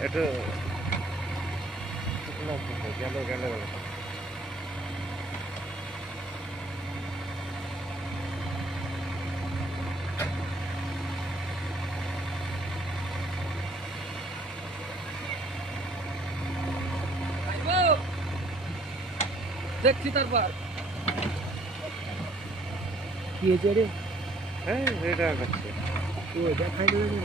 একটু গেল গেল দেখছি তারপর কি হয়েছে রে? হ্যাঁ এটা করছে ও দেখাই দেবে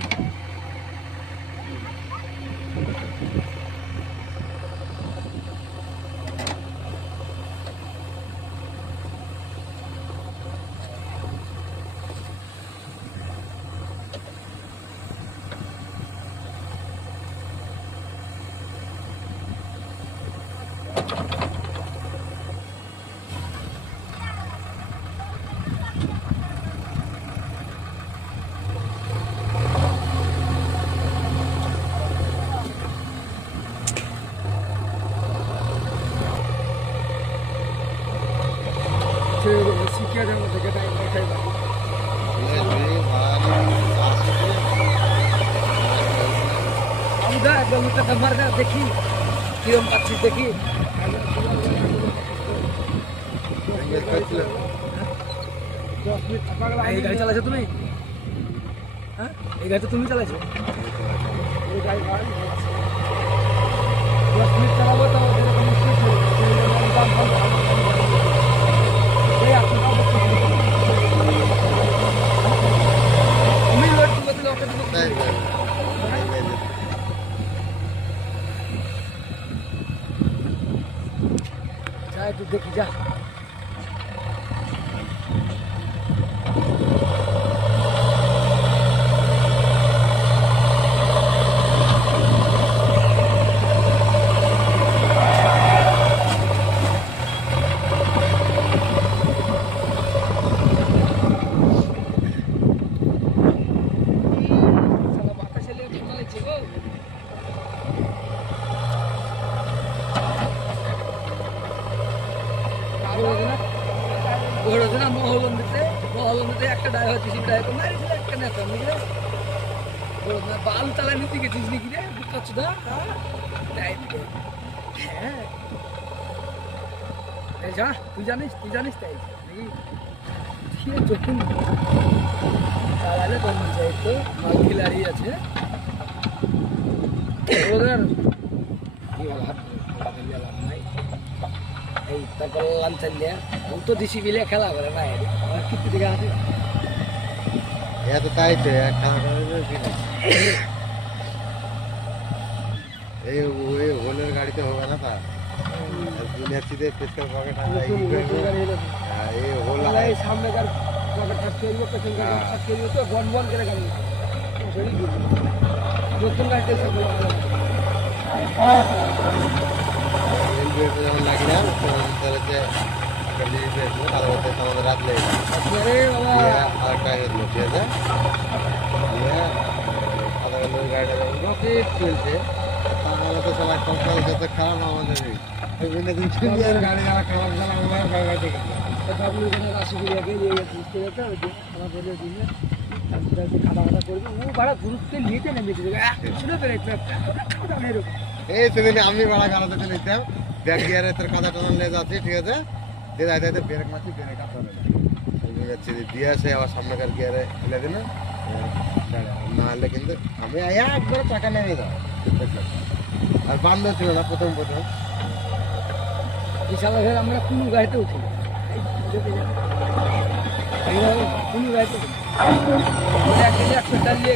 শিখিয়ে দেবো থেকে টাইম দেখাই পাবো আমি দা একবার মুখটা মার দা দেখি কিরম পাচ্ছিস দেখি এই গাড়ি চালাচ্ছো তুমি? হ্যাঁ এই গাড়িটা তুমি চালাচ্ছো? এই গাড়ি 10 মিনিট চালাবো তো আমি লোড তুলে ওকে যা একটু দেখি যা মহলন্দিতে একটা ড্রাইভার ছিল ড্রাইভার মারিছিল একটা নেতা বুঝলে বাল চালায় নিতে গেছিস নাকি রে বুঝছুদা হ্যাঁ যা তুই জানিস তাই নাকি যখন চালালে তোর চাই তো মাল খিলাড়ি আছে ওদের এই তারপর লাঞ্চান দেয়া ও তো দিশি বিলে খেলা করে না কিছু দিকে আছে তো তাই তো খেলা করে এই ওই হোলের গাড়িতে হবে না তা দুনিয়াতে পেছন পকেট এই হোল সামনেকার পকেট থাকতে হইব পেছন থাকতে হইব তো বন বন করে গাড়ি নতুন গাড়িতে যখন লাগলাম আমাদের রাত লেগে আরেকটা হেঁটলো ঠিক আছে আধা ঘন্টা গাড়িটা রকেট চলছে তাহলে তো সবাই কঙ্কাল যত খারাপ আমাদের গাড়ি যারা খারাপ চালা থেকে এই তুমি আমি ভাড়া গাড়াতে চলে যেতাম ব্যাগ গিয়ারে তোর কাদা টানা নিয়ে যাচ্ছি ঠিক আছে দিয়ে যাইতে যাইতে ব্রেক মারছি ব্রেক আসবে যাচ্ছি দিয়ে আসে আবার সামনেকার গিয়ারে ফেলে দিল না হলে কিন্তু আমি একবার চাকা নেমে যাও আর বান্ধব ছিল না প্রথম আমরা কোনো গাড়িতে উঠি কোনো গাড়িতে একশো চালিয়ে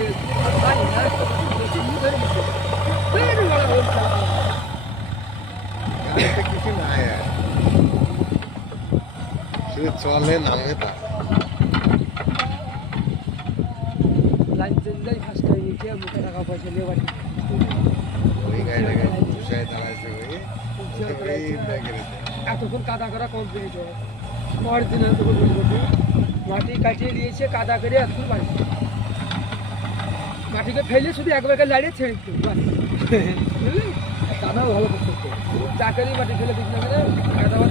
কিছু নাই শুধু চলে নামে তা লাইন চেঞ্জাই ফার্স্ট টাইম গিয়ে মুখে টাকা পয়সা নিয়ে বাড়ি ওই গাড়িটাকে পুষায় দাঁড়াইছে এতক্ষণ কাদা করা কমপ্লিট হয় পরের দিন এতক্ষণ মাটি কাটিয়ে দিয়েছে কাদা করে এতক্ষণ বাড়ি মাটিকে ফেলে শুধু একবারকে লাড়িয়ে ছেড়ে দিত বুঝলি কাদাও ভালো করতে চাকরি মাটি ফেলে দিস না কাদা আবার